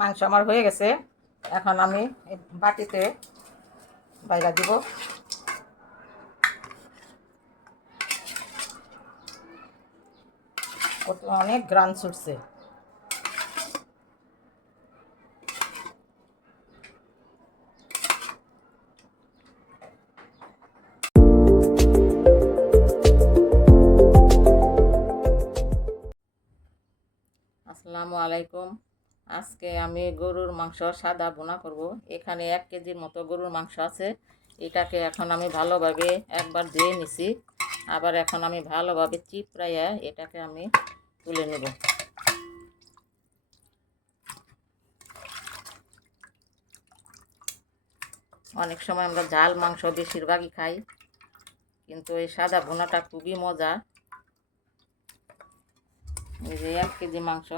মাংস আমার হয়ে গেছে। এখন আমি বাটিতে বাইরা দিব। অনেক গ্রান ছুটছে। আসসালামু আলাইকুম। আজকে আমি গরুর মাংস সাদা ভুনা করব। এখানে 1 কেজির মতো গরুর মাংস আছে। এটাকে এখন আমি ভালোভাবে একবার ধুয়ে নিছি। আবার এখন আমি ভালোভাবে চিপড়াইয়া এটাকে আমি তুলে নেব। অনেক সময় আমরা ঝাল মাংস বেশিরভাগই খাই, কিন্তু এই সাদা ভুনাটা খুবই মজা। এই যে 1 কেজি মাংস,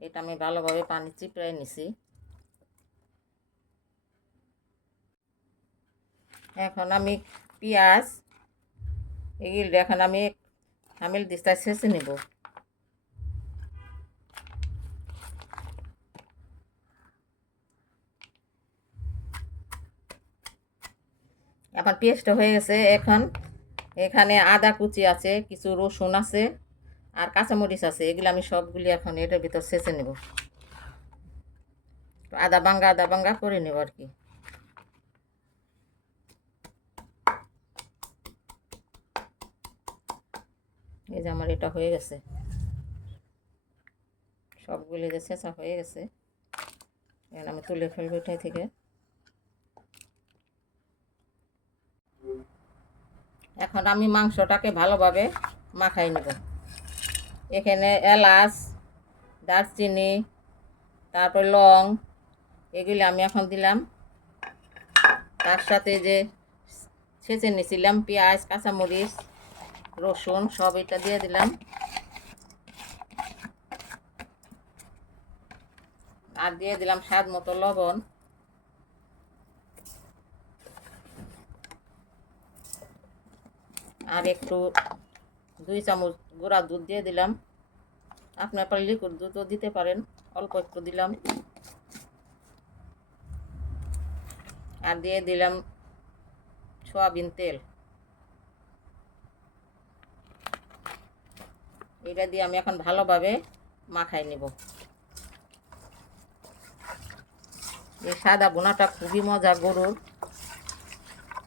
এটা আমি ভালোভাবে পানি চিপড়াই নিছি। এখন আমি পেঁয়াজ এগুলো এখন আমি হামিল দিস্তায় ছেঁচে নেব। এখন পেস্টটা হয়ে গেছে। এখন এখানে আদা কুচি আছে, কিছু রসুন আছে, আর কাঁচামরিচ আছে। এগুলো আমি সবগুলি এখন এটার ভিতর ছেঁচে নেব। আদা ভাঙ্গা করে নেব আর কি। এই যে আমার এটা হয়ে গেছে, সবগুলি যে ছেঁচা হয়ে গেছে। এখন আমি তুলে ফেলবো এটাই থেকে। এখন আমি মাংসটাকে ভালোভাবে মাখাই নেব। এখানে এলাচ, দারচিনি, তারপর লং, এগুলি আমি এখন দিলাম। তার সাথে যে ছেঁচে নিয়েছিলাম পেঁয়াজ, কাঁচামরিচ, রসুন, সব এটা দিয়ে দিলাম। আর দিয়ে দিলাম স্বাদ মতো লবণ। আর একটু 2 চামচ গুঁড়া দুধ দিয়ে দিলাম। আপনার পারলে লিকুইড দুধও দিতে পারেন, অল্প একটু দিলাম। আর দিয়ে দিলাম সয়াবিন তেল। এটা দিয়ে আমি এখন ভালোভাবে মাখাই নেব। এই সাদা ভুনাটা খুবই মজা গরুর।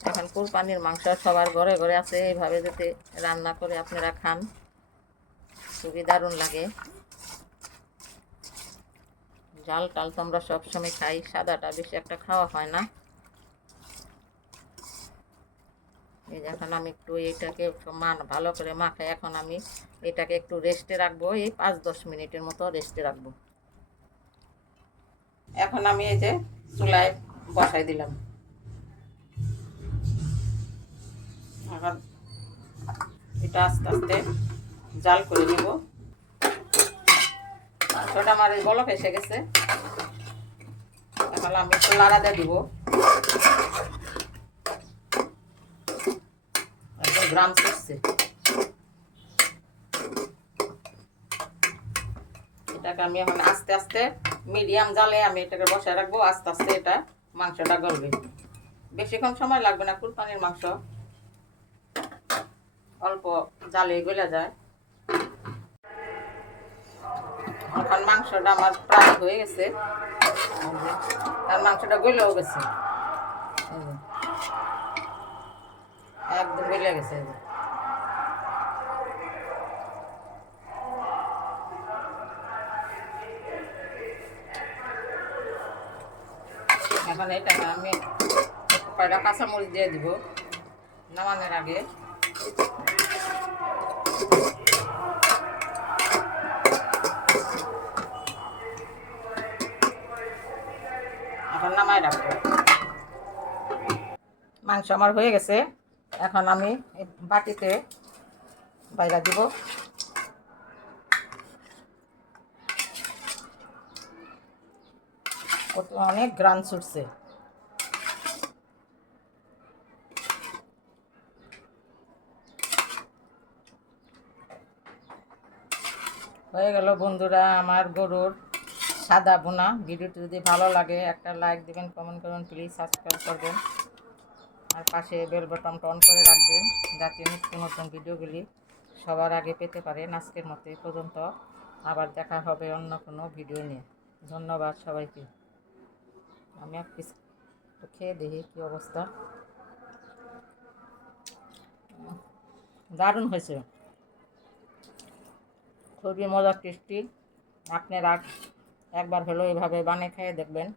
এখন কুরবানির মাংস সবার ঘরে ঘরে আছে। এইভাবে যাতে রান্না করে আপনারা খান, খুবই দারুণ লাগে। ঝাল টাল তো আমরা সবসময় খাই, সাদাটা বেশি একটা খাওয়া হয় না। এই যে এখন আমি একটু এটাকে ভালো করে মাখাই। এখন আমি এটাকে একটু রেস্টে রাখবো, এই 5-10 মিনিটের মতো রেস্টে রাখবো। এখন আমি এই যে চুলায় বসাই দিলাম। এখন এটা আস্তে আস্তে জাল করে নেব। মাংসটা আমার বলক এসে গেছে। এখন আমি একটু নাড়া দিয়ে দিব। একদম গ্রাম করছে। এটাকে আমি এখন আস্তে আস্তে মিডিয়াম জালে আমি এটাকে বসায় রাখবো। আস্তে আস্তে এটা মাংসটা গলবে। বেশিক্ষণ সময় লাগবে না, কুরবানির মাংস অল্প জালে গলে যায়। এখন মাংসটা আমার প্রায় হয়ে গেছে। আর মাংসটা গলেও গেছে, একদম গলে গেছে। এখন এটা আমি কয়টা কাঁচামরিচ দিয়ে দিব নামানোর আগে। এখন নামাই রাখবো। মাংস আমার হয়ে গেছে। এখন আমি বাটিতে বাইরা দিব। অনেক গ্রান ছুটছে। হয়ে গেল বন্ধুরা আমার গরুর সাদা বোনা। ভিডিওটি যদি ভালো লাগে একটা লাইক দিবেন, কমেন্ট করবেন, প্লিজ সাবস্ক্রাইব করবেন আর পাশে বেল বাটনটা অন করে রাখবেন যাতে নিত্য নতুন ভিডিওগুলি সবার আগে পেতে পারেন। আজকের মতো এই পর্যন্ত, আবার দেখা হবে অন্য কোনো ভিডিও নিয়ে। ধন্যবাদ সবাইকে। আমি এক পিস খেয়ে দেখি কী অবস্থা। দারুণ হয়েছে, খুবই মজার, টেস্টি। আপনারা একবার হলেও এভাবে বানিয়ে খেয়ে দেখবেন।